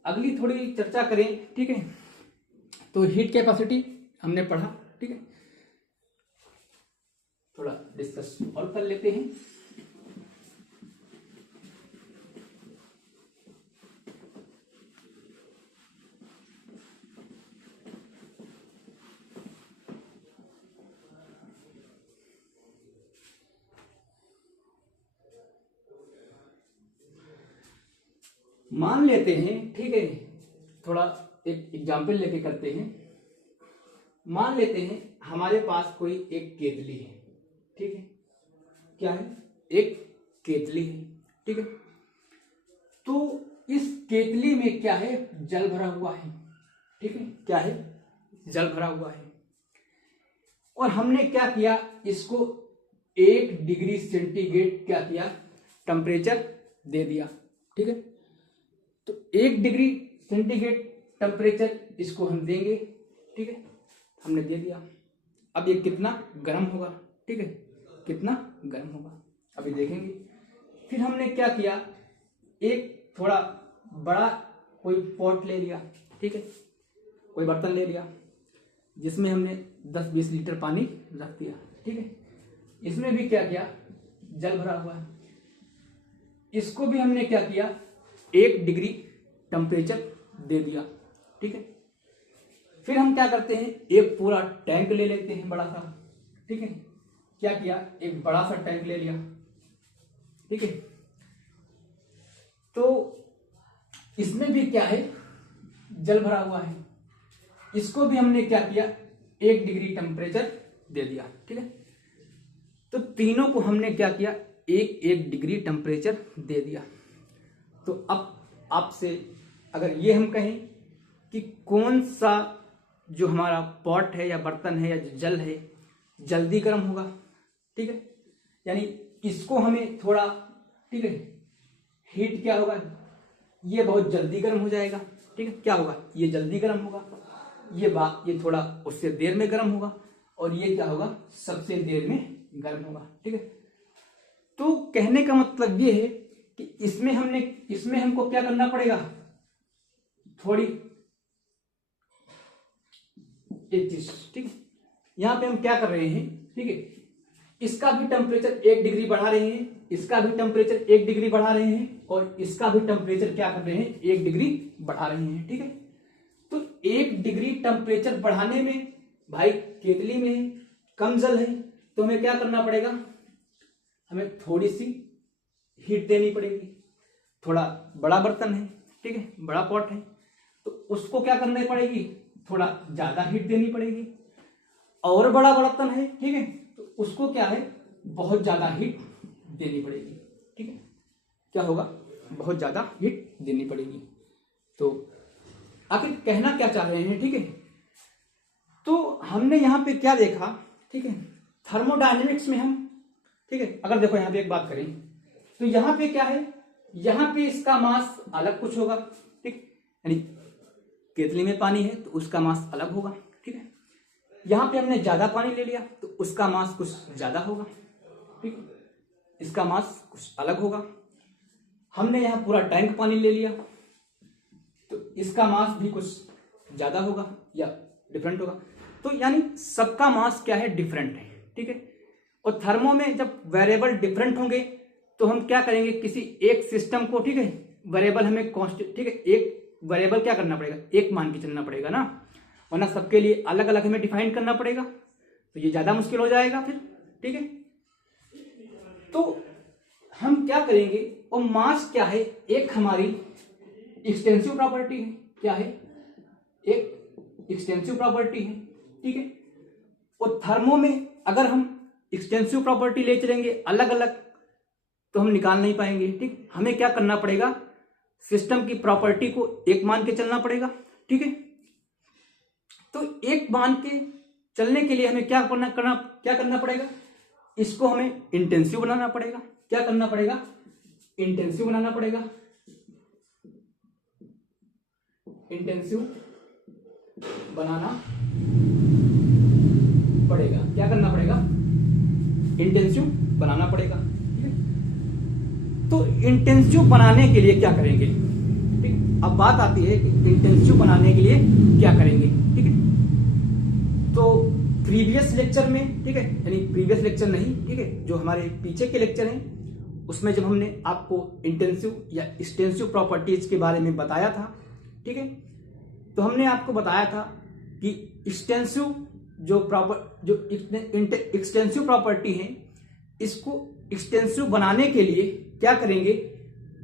अगली थोड़ी चर्चा करें। ठीक है, तो हीट कैपेसिटी हमने पढ़ा। ठीक है, थोड़ा डिस्कस और कर लेते हैं। मान लेते हैं, ठीक है, थोड़ा एक एग्जाम्पल लेके करते हैं। मान लेते हैं हमारे पास कोई एक केतली है, ठीक है, क्या है, एक केतली है, ठीक है। तो इस केतली में क्या है, जल भरा हुआ है, ठीक है, क्या है, जल भरा हुआ है। और हमने क्या किया, इसको 1 डिग्री सेंटीग्रेड क्या किया, टेम्परेचर दे दिया, ठीक है। तो 1 डिग्री सेंटीग्रेड टेम्परेचर इसको हम देंगे, ठीक है, हमने दे दिया। अब ये कितना गर्म होगा, ठीक है, कितना गर्म होगा अभी देखेंगे। फिर हमने क्या किया, एक थोड़ा बड़ा कोई पॉट ले लिया, ठीक है, कोई बर्तन ले लिया जिसमें हमने 10-20 लीटर पानी रख दिया, ठीक है। इसमें भी क्या किया, जल भरा हुआ है। इसको भी हमने क्या किया, 1 डिग्री टेम्परेचर दे दिया, ठीक है। फिर हम क्या करते हैं, एक पूरा टैंक ले लेते हैं बड़ा सा, ठीक है। क्या किया, एक बड़ा सा टैंक ले लिया, ठीक है। तो इसमें भी क्या है, जल भरा हुआ है। इसको भी हमने क्या किया, 1 डिग्री टेम्परेचर दे दिया, ठीक है। तो तीनों को हमने क्या किया, 1-1 डिग्री टेम्परेचर दे दिया। तो अब आपसे अगर ये हम कहें कि कौन सा जो हमारा पॉट है या बर्तन है या जो जल है जल्दी गर्म होगा, ठीक है, यानी इसको हमें थोड़ा, ठीक है, हीट क्या होगा, ये बहुत जल्दी गर्म हो जाएगा, ठीक है, क्या होगा, ये जल्दी गर्म होगा, ये थोड़ा उससे देर में गर्म होगा, और ये क्या होगा, सबसे देर में गर्म होगा, ठीक है। तो कहने का मतलब ये है कि इसमें हमको क्या करना पड़ेगा, थोड़ी एक चीज, ठीक है, यहां पे हम क्या कर रहे हैं, ठीक है, इसका भी टेम्परेचर 1 डिग्री बढ़ा रहे हैं, इसका भी टेम्परेचर 1 डिग्री बढ़ा रहे हैं, और इसका भी टेम्परेचर क्या कर रहे हैं, 1 डिग्री बढ़ा रहे हैं, ठीक है। तो 1 डिग्री टेम्परेचर बढ़ाने में भाई केतली में कम जल है, तो हमें क्या करना पड़ेगा, हमें थोड़ी सी हीट देनी पड़ेगी। थोड़ा बड़ा बर्तन है, ठीक है, बड़ा पॉट है, तो उसको क्या करनी पड़ेगी, थोड़ा ज्यादा हीट देनी पड़ेगी। और बड़ा बर्तन है, ठीक है, तो उसको क्या है, बहुत ज्यादा हीट देनी पड़ेगी, ठीक है, क्या होगा, बहुत ज्यादा हीट देनी पड़ेगी। तो आखिर कहना क्या चाह रहे हैं, ठीक है। तो हमने यहां पे क्या देखा, ठीक है, थर्मोडायनेमिक्स में हम, ठीक है, अगर देखो यहां पे एक बात करें तो यहां पे क्या है, यहां पे इसका मास अलग कुछ होगा, ठीक, यानी केतली में पानी है तो उसका मास अलग होगा, ठीक है। यहां पे हमने ज्यादा पानी ले लिया तो उसका मास कुछ ज्यादा होगा, ठीक, इसका मास कुछ अलग होगा। हमने यहां पूरा टैंक पानी ले लिया तो इसका मास भी कुछ ज्यादा होगा या डिफरेंट होगा। तो यानी सबका मास क्या है, डिफरेंट है, ठीक है। और थर्मो में जब वेरिएबल डिफरेंट होंगे तो हम क्या करेंगे, किसी एक सिस्टम को, ठीक है, वेरिएबल हमें कांस्टेंट, ठीक है, एक वेरिएबल क्या करना पड़ेगा, एक मान के चलना पड़ेगा ना, वरना सबके लिए अलग अलग हमें डिफाइन करना पड़ेगा, तो ये ज्यादा मुश्किल हो जाएगा फिर, ठीक है। तो हम क्या करेंगे, और मास क्या है, एक हमारी एक्सटेंसिव प्रॉपर्टी है, क्या है, एक एक्सटेंसिव प्रॉपर्टी है, ठीक है। और थर्मो में अगर हम एक्सटेंसिव प्रॉपर्टी ले चलेंगे अलग अलग तो हम निकाल नहीं पाएंगे, ठीक। हमें क्या करना पड़ेगा, सिस्टम की प्रॉपर्टी को एक मान के चलना पड़ेगा, ठीक है। तो एक मान के चलने के लिए हमें क्या करना पड़ेगा, इसको हमें इंटेंसिव बनाना पड़ेगा। क्या करना पड़ेगा, इंटेंसिव बनाना पड़ेगा, इंटेंसिव बनाना पड़ेगा। क्या करना पड़ेगा, इंटेंसिव बनाना पड़ेगा, ठीक है। तो इंटेंसिव बनाने के लिए क्या करेंगे, ठीक। अब बात आती है कि इंटेंसिव बनाने के लिए क्या करेंगे, ठीक है। तो प्रीवियस लेक्चर में, ठीक है, यानी प्रीवियस लेक्चर नहीं, ठीक है, जो हमारे पीछे के लेक्चर हैं उसमें जब हमने आपको इंटेंसिव या एक्सटेंसिव प्रॉपर्टीज के बारे में बताया था, ठीक है, तो हमने आपको बताया था कि एक्सटेंसिव जो एक्सटेंसिव प्रॉपर्टी है, इसको एक्सटेंसिव बनाने के लिए क्या करेंगे,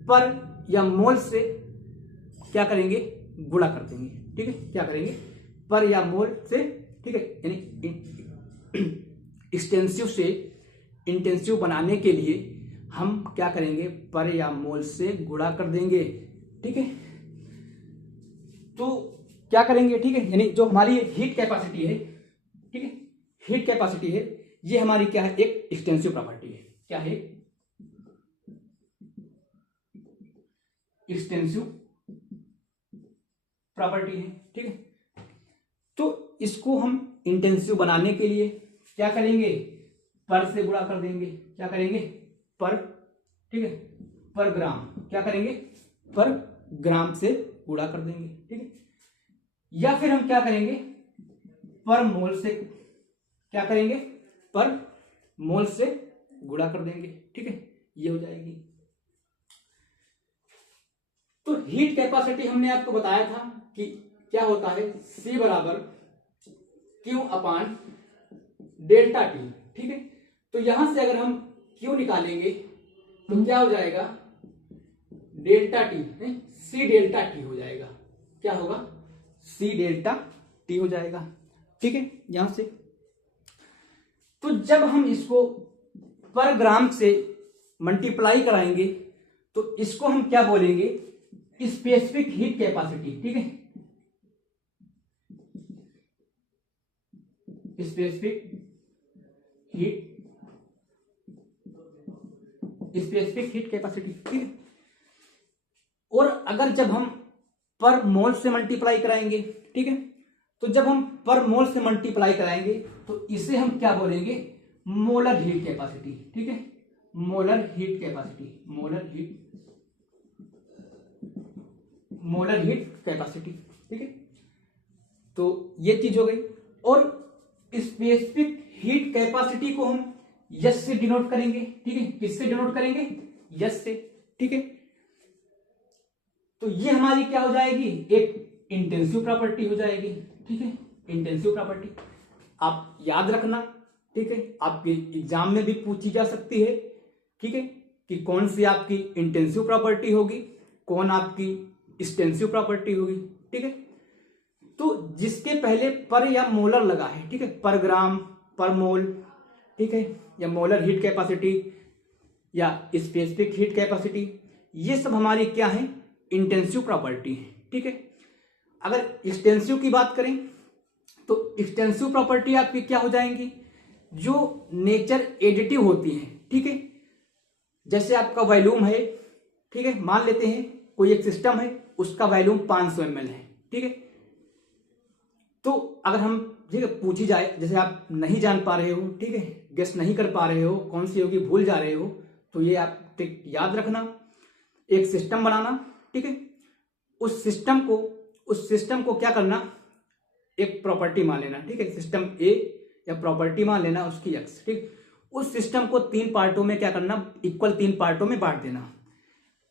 पर या मोल से क्या करेंगे, गुणा कर देंगे। ठीक है, क्या करेंगे, पर या मोल से, ठीक है, यानी एक्सटेंसिव से इंटेंसिव बनाने के लिए हम क्या करेंगे, पर या मोल से गुणा कर देंगे। ठीक है, तो क्या करेंगे, ठीक है, यानी जो हमारी हीट कैपेसिटी है, ठीक है, हीट कैपेसिटी है, ये हमारी क्या है, एक एक्सटेंसिव प्रॉपर्टी है। क्या है, एक्सटेंसिव प्रॉपर्टी है। ठीक है, तो इसको हम इंटेंसिव बनाने के लिए क्या करेंगे, पर से गुणा कर देंगे। क्या करेंगे, पर, ठीक है, पर ग्राम, क्या करेंगे, पर ग्राम से गुणा कर देंगे। ठीक है, या फिर हम क्या करेंगे, पर मोल से, क्या करेंगे, पर मोल से गुणा कर देंगे। ठीक है, ये हो जाएगी। तो हीट कैपेसिटी हमने आपको बताया था कि क्या होता है, C बराबर Q अपान डेल्टा टी। ठीक है, तो यहां से अगर हम Q निकालेंगे तो क्या हो जाएगा, delta T, C delta T हो जाएगा। क्या होगा, C डेल्टा टी हो जाएगा। ठीक है, यहां से तो जब हम इसको पर ग्राम से मल्टीप्लाई कराएंगे तो इसको हम क्या बोलेंगे, स्पेसिफिक हीट कैपेसिटी। ठीक है, स्पेसिफिक हीट कैपेसिटी। ठीक है, और अगर जब हम पर मोल से मल्टीप्लाई कराएंगे, ठीक है, तो जब हम पर मोल से मल्टीप्लाई कराएंगे तो इसे हम क्या बोलेंगे, मोलर हीट कैपेसिटी। ठीक है, molar heat capacity, molar heat capacity. ठीक है, तो ये चीज हो गई। और स्पेसिफिक हीट कैपेसिटी को हम यस से डिनोट करेंगे। ठीक है, किससे डिनोट करेंगे, यस से। ठीक है, तो ये हमारी क्या हो जाएगी, एक इंटेंसिव प्रॉपर्टी हो जाएगी। ठीक है, इंटेंसिव प्रॉपर्टी आप याद रखना। ठीक है, आपके एग्जाम में भी पूछी जा सकती है। ठीक है, कि कौन सी आपकी इंटेंसिव प्रॉपर्टी होगी, कौन आपकी एक्सटेंसिव प्रॉपर्टी होगी। ठीक है, तो जिसके पहले पर या मोलर लगा है, ठीक है, पर ग्राम, पर मोल, ठीक है, या मोलर हीट कैपेसिटी या स्पेसिफिक हीट कैपेसिटी, ये सब हमारी क्या है, इंटेंसिव प्रॉपर्टी है। ठीक है, अगर एक्सटेंसिव की बात करें तो एक्सटेंसिव प्रॉपर्टी आपकी क्या हो जाएंगी, जो नेचर एडिटिव होती है। ठीक है, जैसे आपका वॉल्यूम है, ठीक है, मान लेते हैं कोई एक सिस्टम है, उसका वॉल्यूम 500 ml है। ठीक है, तो अगर हम, ठीक है, पूछी जाए, जैसे आप नहीं जान पा रहे हो, ठीक है, गेस नहीं कर पा रहे हो कौन सी होगी, भूल जा रहे हो, तो ये आप याद रखना, एक सिस्टम बनाना। ठीक है, उस सिस्टम को क्या करना, एक प्रॉपर्टी मान लेना। ठीक है, सिस्टम ए या प्रॉपर्टी मान लेना उसकी एक्स। ठीक, उस सिस्टम को 3 पार्टों में क्या करना, इक्वल 3 पार्टों में बांट देना।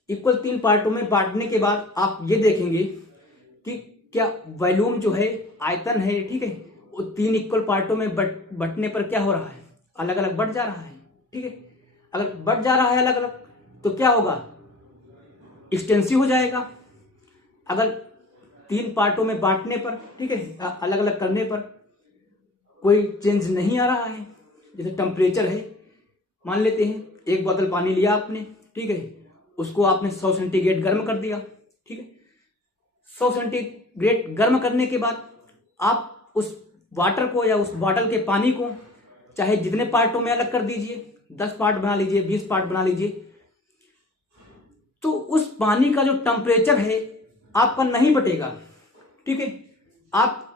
इक्वल 3 पार्टों में बांटने के बाद आप ये देखेंगे कि क्या वॉल्यूम जो है, आयतन है, ठीक है, वो 3 इक्वल पार्टों में बंटने पर क्या हो रहा है, अलग अलग बढ़ जा रहा है। ठीक है, अगर बढ़ जा रहा है अलग अलग तो क्या होगा, एक्सटेंसिव हो जाएगा। अगर 3 पार्टों में बांटने पर, ठीक है, अलग अलग करने पर कोई चेंज नहीं आ रहा है, जैसे टेम्परेचर है, मान लेते हैं एक बोतल पानी लिया आपने, ठीक है, उसको आपने 100 सेंटीग्रेड गर्म कर दिया। ठीक है, 100 सेंटीग्रेड गर्म करने के बाद आप उस वाटर को या उस बॉटल के पानी को चाहे जितने पार्टों में अलग कर दीजिए, 10 पार्ट बना लीजिए, 20 पार्ट बना लीजिए, तो उस पानी का जो टेम्परेचर है आपका नहीं बटेगा। ठीक है, आप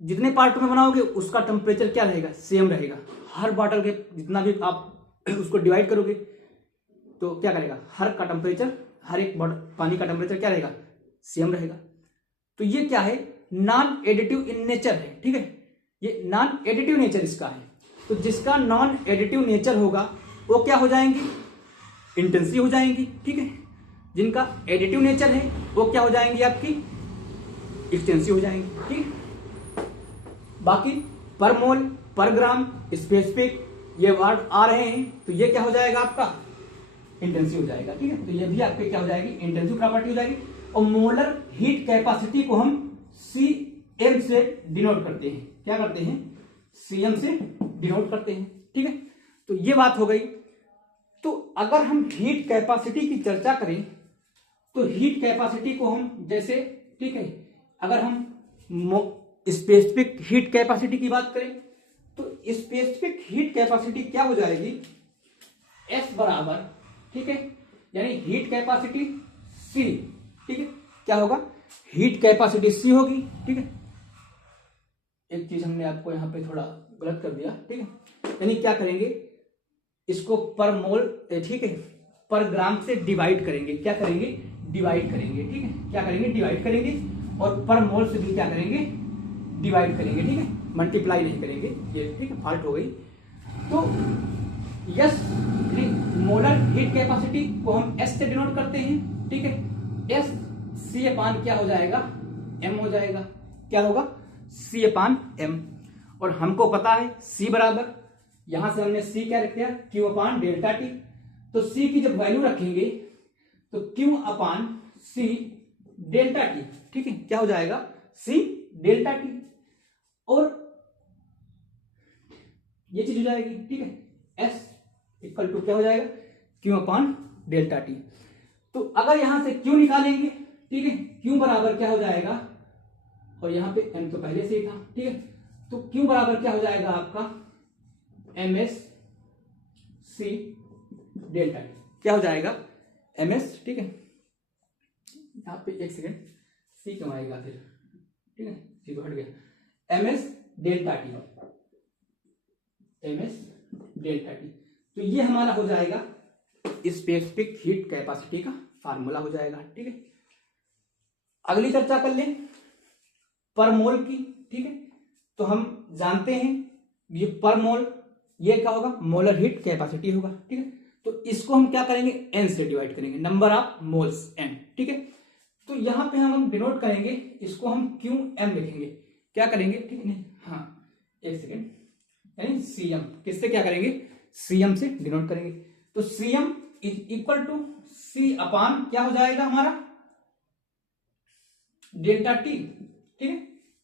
जितने पार्ट में बनाओगे उसका टेम्परेचर क्या रहेगा, सेम रहेगा। हर बॉटल के जितना भी आप उसको डिवाइड करोगे तो क्या करेगा, हर का टेम्परेचर, हर एक पानी का टेम्परेचर क्या रहेगा, सेम रहेगा। तो ये क्या है, नॉन एडिटिव इन नेचर है। ठीक है, ये नॉन एडिटिव नेचर इसका है। तो जिसका नॉन एडिटिव नेचर होगा वो क्या हो जाएंगी, इंटेंसिव हो जाएंगी। ठीक है, जिनका एडिटिव नेचर है वो क्या हो जाएंगी, आपकी एक्सटेंसिव हो जाएंगी। ठीक, बाकी पर मोल, पर ग्राम, स्पेसिफिक, ये वर्ड आ रहे हैं तो ये क्या हो जाएगा, आपका इंटेंसिव हो जाएगा। ठीक है, तो ये भी आपके क्या हो जाएगी, इंटेंसिव प्रॉपर्टी हो जाएगी। और मोलर हीट कैपेसिटी को हम Cm से डिनोट करते हैं। क्या करते हैं? Cm से डिनोट करते हैं। ठीक है, तो ये बात हो गई। तो अगर हम हीट कैपेसिटी की चर्चा करें तो हीट कैपेसिटी को हम जैसे, ठीक है, अगर हम स्पेसिफिक हीट कैपेसिटी की बात करें तो स्पेसिफिक हीट कैपेसिटी क्या हो जाएगी? S बराबर, ठीक है, यानी हीट कैपेसिटी C, ठीक है, क्या होगा? हीट कैपेसिटी C होगी। ठीक है, एक चीज हमने आपको यहां पे थोड़ा गलत कर दिया। ठीक है, यानी क्या करेंगे, इसको पर मोल, ठीक है, पर ग्राम से डिवाइड करेंगे। क्या करेंगे? डिवाइड करेंगे। ठीक है, क्या करेंगे? डिवाइड करेंगे। और पर मोल से भी क्या करेंगे? डिवाइड करेंगे। ठीक है, मल्टीप्लाई नहीं करेंगे ये। ठीक है, फाल्ट हो गई। तो यस, मोलर हीट कैपेसिटी को हम एस से डिनोट करते हैं। ठीक है, एस सी अपान क्या हो जाएगा? एम हो जाएगा। क्या होगा? सी अपान एम। और हमको पता है सी बराबर, यहां से हमने सी क्या रख दिया? Q upon delta T. तो सी की जब वैल्यू रखेंगे तो Q upon C delta T. ठीक है, क्या हो जाएगा? C delta T. और ये चीज हो जाएगी। ठीक है, एस इक्वल टू क्या हो जाएगा? Q upon delta T. तो अगर यहां से क्यू निकालेंगे, ठीक है, क्यू बराबर क्या हो जाएगा? और यहां पे एम तो पहले से ही था। ठीक है, तो क्यू बराबर क्या हो जाएगा आपका? M S C delta T. क्या हो जाएगा? M S. ठीक है, यहां पे एक सेकेंड, सी क्यों आएगा फिर? ठीक है, सी तो हट गया। M S delta T, M S delta T. तो ये हमारा हो जाएगा स्पेसिफिक हीट कैपेसिटी का फार्मूला हो जाएगा। ठीक है, अगली चर्चा कर लें पर मोल की। ठीक है, तो हम जानते हैं ये पर मोल, ये क्या होगा? मोलर हीट कैपेसिटी होगा। ठीक है, तो इसको हम क्या करेंगे? एन से डिवाइड करेंगे, नंबर ऑफ मोल्स एन। ठीक है, तो यहां पे हम डिनोट करेंगे, इसको हम क्यू एम लिखेंगे। क्या करेंगे? ठीक है, हाँ एक सेकेंड, यानी सीएम किससे क्या करेंगे? सीएम से डिनोट करेंगे। तो सीएम इज इक्वल टू सी अपान क्या हो जाएगा हमारा? Delta T. ठीक है,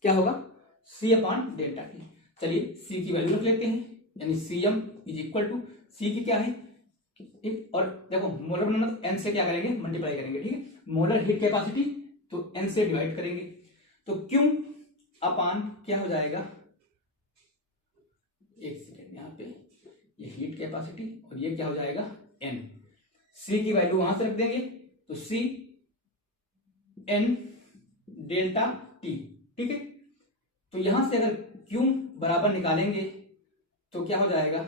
क्या होगा? सी अपान डेल्टा टी। चलिए सी की वैल्यू रख लेते हैं, यानी सीएम इज इक्वल टू सी की क्या है? और देखो मोलर बनाना तो एन से क्या करेंगे? मल्टीप्लाई करेंगे। ठीक है, मोलर हीट कैपेसिटी तो एन से डिवाइड करेंगे। तो क्यू अपान क्या हो जाएगा? एक सेकेंड, यहां पे ये हीट कैपेसिटी और ये क्या हो जाएगा? एन। सी की वैल्यू वहां से रख देंगे, तो सी एन डेल्टा टी। ठीक है, तो यहां से अगर क्यू बराबर निकालेंगे तो क्या हो जाएगा?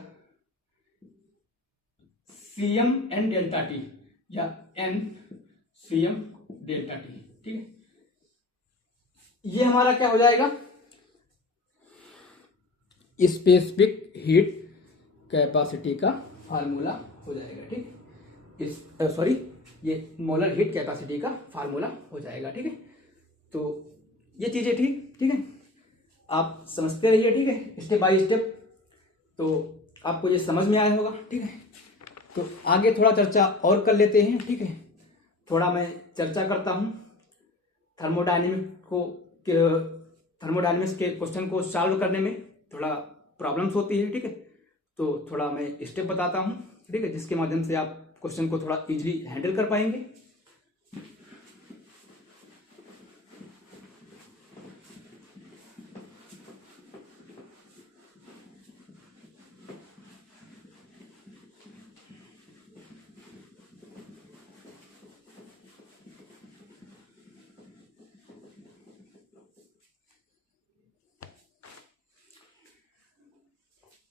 सीएम एन डेल्टा टी या एन सीएम डेल्टा टी। ठीक है, ये हमारा क्या हो जाएगा? स्पेसिफिक हीट कैपेसिटी का फार्मूला हो जाएगा। ठीक, इस सॉरी, ये मोलर हीट कैपेसिटी का फार्मूला हो जाएगा। ठीक है, तो ये चीजें ठीक है, आप समझते रहिए। ठीक है, स्टेप बाय स्टेप, तो आपको ये समझ में आया होगा। ठीक है, तो आगे थोड़ा चर्चा और कर लेते हैं। ठीक है, थोड़ा मैं चर्चा करता हूं थर्मोडायनेमिक्स के क्वेश्चन को सॉल्व करने में थोड़ा प्रॉब्लम्स होती है। ठीक है, तो थोड़ा मैं स्टेप बताता हूं, ठीक है, जिसके माध्यम से आप क्वेश्चन को थोड़ा इजीली हैंडल कर पाएंगे।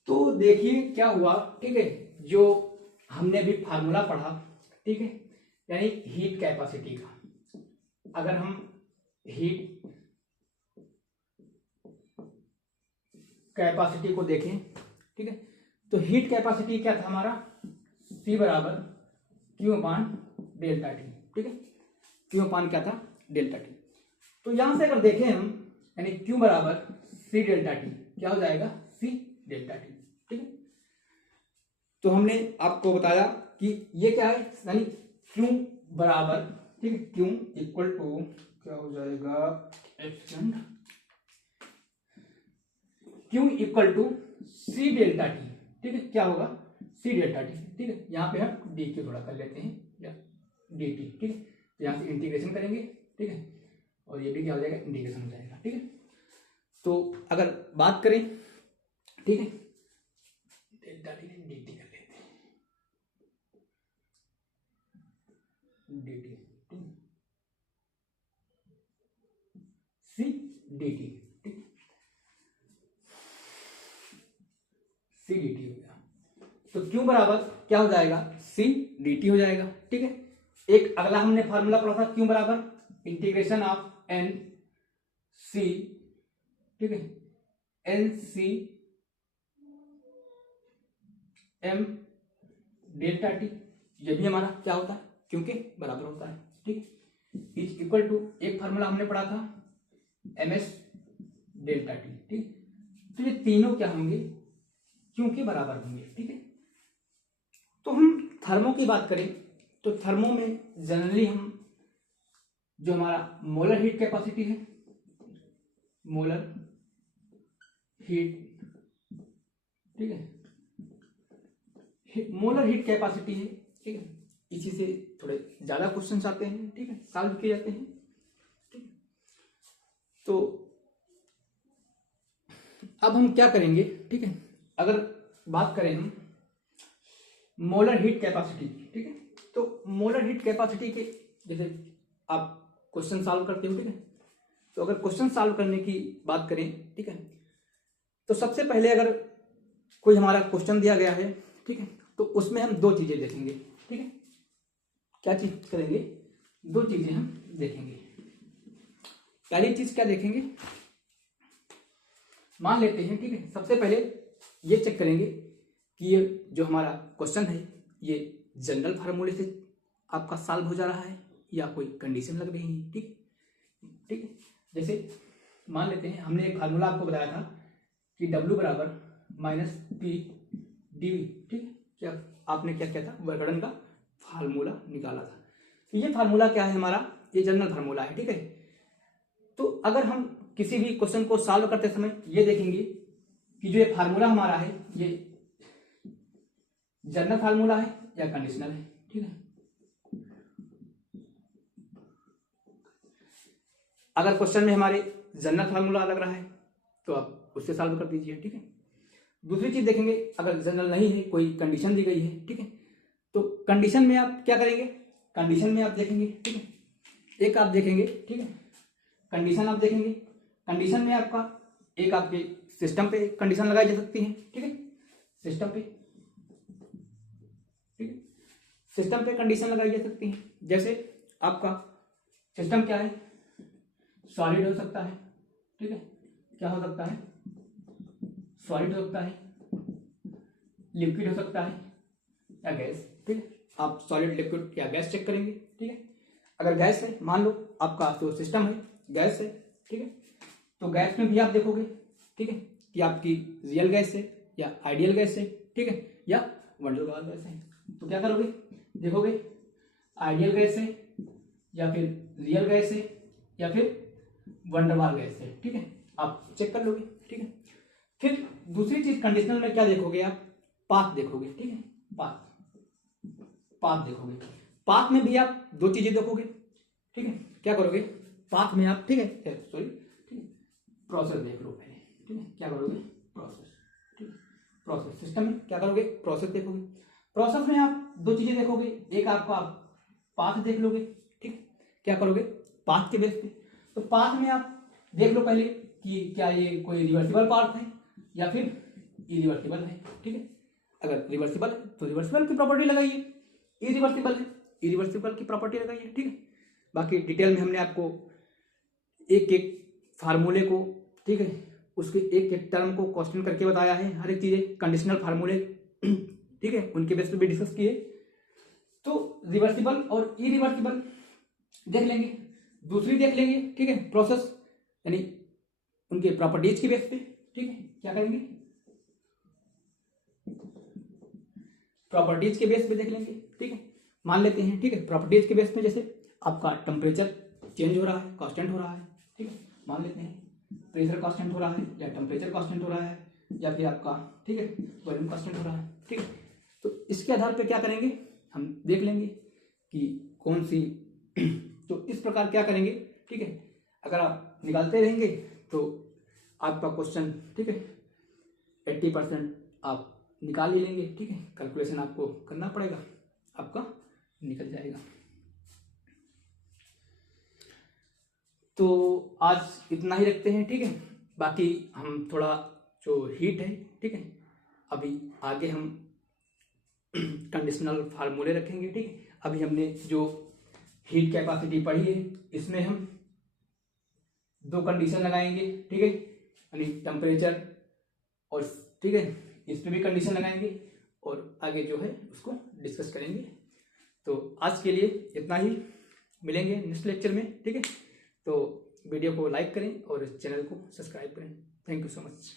तो देखिए क्या हुआ। ठीक है, जो हमने अभी फार्मूला पढ़ा, ठीक है, यानी हीट कैपेसिटी का, अगर हम हीट कैपेसिटी को देखें, ठीक है, तो हीट कैपेसिटी क्या था हमारा? सी बराबर क्यू अपान डेल्टा टी। ठीक है, क्यू अपान क्या था? Delta T. तो यहां से अगर देखें हम, यानी क्यू बराबर सी डेल्टा टी, क्या हो जाएगा? C delta T. ठीक है, तो हमने आपको बताया कि ये क्या है, यानी क्यू बराबर, ठीक है। क्यू इक्वल टू क्या हो जाएगा, एक second, Q equal to C delta T, ठीक है। क्या होगा, सी डेल्टा टी, ठीक है। यहाँ पे हम डी क्यू थोड़ा कर लेते हैं, या डी टी, ठीक है। तो यहाँ से इंटीग्रेशन करेंगे, ठीक है, और ये भी क्या हो जाएगा, इंटीग्रेशन हो जाएगा, ठीक है। तो अगर बात करें, ठीक है, डेल्टा टी डी टी कर लेते हैं, D T C D T, ठीक, सी डी टी हो गया। तो क्यों बराबर क्या हो जाएगा, सी डी टी हो जाएगा, ठीक है। एक अगला हमने फार्मूला पढ़ा था, क्यों बराबर इंटीग्रेशन ऑफ एन सी, ठीक है, N C M delta T, ये भी हमारा क्या होता है, क्योंकि बराबर होता है, ठीक। इज इक्वल टू एक फार्मूला हमने पढ़ा था एम एस डेल्टा टी, ठीक। तो ये तीनों क्या होंगे, क्योंकि बराबर होंगे, ठीक है। तो हम थर्मो की बात करें तो थर्मो में जनरली हम जो हमारा मोलर हीट कैपेसिटी है, मोलर हीट, ठीक है, मोलर हीट कैपेसिटी है, ठीक है। इसी से थोड़े ज्यादा क्वेश्चन आते हैं, ठीक है, सॉल्व किए जाते हैं, ठीक। तो अब हम क्या करेंगे, ठीक है, अगर बात करें हम मोलर हीट कैपेसिटी, ठीक है। तो मोलर हीट कैपेसिटी के जैसे आप क्वेश्चन सॉल्व करते हो, ठीक है। तो अगर क्वेश्चन सॉल्व करने की बात करें, ठीक है, तो सबसे पहले अगर कोई हमारा क्वेश्चन दिया गया है, ठीक है, तो उसमें हम दो चीजें देखेंगे, ठीक है। क्या चीज करेंगे, दो चीजें हम देखेंगे। पहली चीज क्या देखेंगे, मान लेते हैं, ठीक है, सबसे पहले ये चेक करेंगे कि ये जो हमारा क्वेश्चन है ये जनरल फार्मूले से आपका सॉल्व हो जा रहा है या कोई कंडीशन लग रही है, ठीक, ठीक है। जैसे मान लेते हैं हमने एक फार्मूला आपको बताया था कि W बराबर माइनस पी डी वी, ठीक। क्या आपने क्या किया था, वर्गड़न का फार्मूला निकाला था। तो ये फार्मूला क्या है हमारा, ये जनरल फार्मूला है, ठीक है। तो अगर हम किसी भी क्वेश्चन को सॉल्व करते समय ये देखेंगे कि जो ये फार्मूला हमारा है ये जनरल फार्मूला है या कंडीशनल है, ठीक है। अगर क्वेश्चन में हमारे जनरल फार्मूला लग रहा है तो आप उससे सॉल्व कर दीजिए, ठीक है। दूसरी चीज देखेंगे, अगर जनरल नहीं है, कोई कंडीशन दी गई है, ठीक है, तो कंडीशन में आप क्या करेंगे, कंडीशन में आप देखेंगे, ठीक है, एक आप देखेंगे, ठीक है, कंडीशन आप देखेंगे। कंडीशन में आपका एक आपके सिस्टम पे कंडीशन लगाई जा सकती है, ठीक है, सिस्टम पे, ठीक है, सिस्टम पे कंडीशन लगाई जा सकती है। जैसे आपका सिस्टम क्या है, सॉलिड हो सकता है, ठीक है, क्या हो सकता है, सॉलिड हो सकता है, लिक्विड हो सकता है या गैस, ठीक है। आप सॉलिड, लिक्विड या गैस चेक करेंगे, ठीक है। अगर गैस है, मान लो आपका जो सिस्टम है गैस है, ठीक है, तो गैस में भी आप देखोगे, ठीक है, कि आपकी रियल गैस है या आइडियल गैस है, ठीक है, या वंडरवाल गैस है। तो क्या करोगे, देखोगे आइडियल गैस है या फिर रियल गैस है या फिर वंडरवाल गैस है, ठीक है, आप चेक कर लोगे, ठीक है। फिर दूसरी चीज कंडीशनल में क्या देखोगे, आप पाथ देखोगे, ठीक है, पाथ, पाथ देखोगे। पाथ में भी आप दो चीजें देखोगे, ठीक है, क्या करोगे, पाथ में आप, ठीक है, सॉरी, ठीक है, प्रोसेस देख लो पहले, ठीक है, क्या करोगे, प्रोसेस, ठीक है, प्रोसेस सिस्टम में क्या करोगे, प्रोसेस देखोगे। प्रोसेस में आप दो चीजें देखोगे, एक आपका पाथ देख लोगे, ठीक, क्या करोगे, पाथ के बेस पे। तो पाथ में आप देख लो पहले कि क्या ये कोई रिवर्सिबल पाथ है या फिर इरिवर्सिबल है, ठीक है। अगर रिवर्सिबल है तो रिवर्सिबल की प्रॉपर्टी लगाइए, इरिवर्सिबल है इरिवर्सिबल की प्रॉपर्टी लगाइए, ठीक है। बाकी डिटेल में हमने आपको एक एक फार्मूले को, ठीक है, उसके एक एक टर्म को क्वेश्चन करके बताया है, हर एक चीजें कंडीशनल फार्मूले, ठीक है, उनके बेस पे भी डिस्कस किए। तो रिवर्सिबल और इरिवर्सिबल देख लेंगे, दूसरी देख लेंगे, ठीक है, प्रोसेस यानी उनके प्रॉपर्टीज की बेस पे, ठीक है, क्या करेंगे, प्रॉपर्टीज के बेस पे देख लेंगे, ठीक है। मान लेते हैं, ठीक है, प्रॉपर्टीज के बेस पे जैसे आपका टेम्परेचर चेंज हो रहा है, कांस्टेंट हो रहा है, ठीक है, मान लेते हैं प्रेशर कांस्टेंट हो रहा है या टेम्परेचर कांस्टेंट हो रहा है या फिर आपका, ठीक है, वॉल्यूम कांस्टेंट हो रहा है, ठीक है। तो इसके आधार पे क्या करेंगे, हम देख लेंगे कि कौन सी तो इस प्रकार क्या करेंगे, ठीक है। अगर आप निकालते रहेंगे तो आपका क्वेश्चन, ठीक है, 80% आप निकाल ही लेंगे, ठीक है। कैलकुलेशन आपको करना पड़ेगा, आपका निकल जाएगा। तो आज इतना ही रखते हैं, ठीक है। बाकी हम थोड़ा जो हीट है, ठीक है, अभी आगे हम कंडीशनल फार्मूले रखेंगे, ठीक है। अभी हमने जो हीट कैपेसिटी पढ़ी है इसमें हम 2 कंडीशन लगाएंगे, ठीक है, यानी टेम्परेचर और, ठीक है, इस पे भी कंडीशन लगाएंगे और आगे जो है उसको डिस्कस करेंगे। तो आज के लिए इतना ही, मिलेंगे नेक्स्ट लेक्चर में, ठीक है। तो वीडियो को लाइक करें और चैनल को सब्सक्राइब करें। Thank you so much.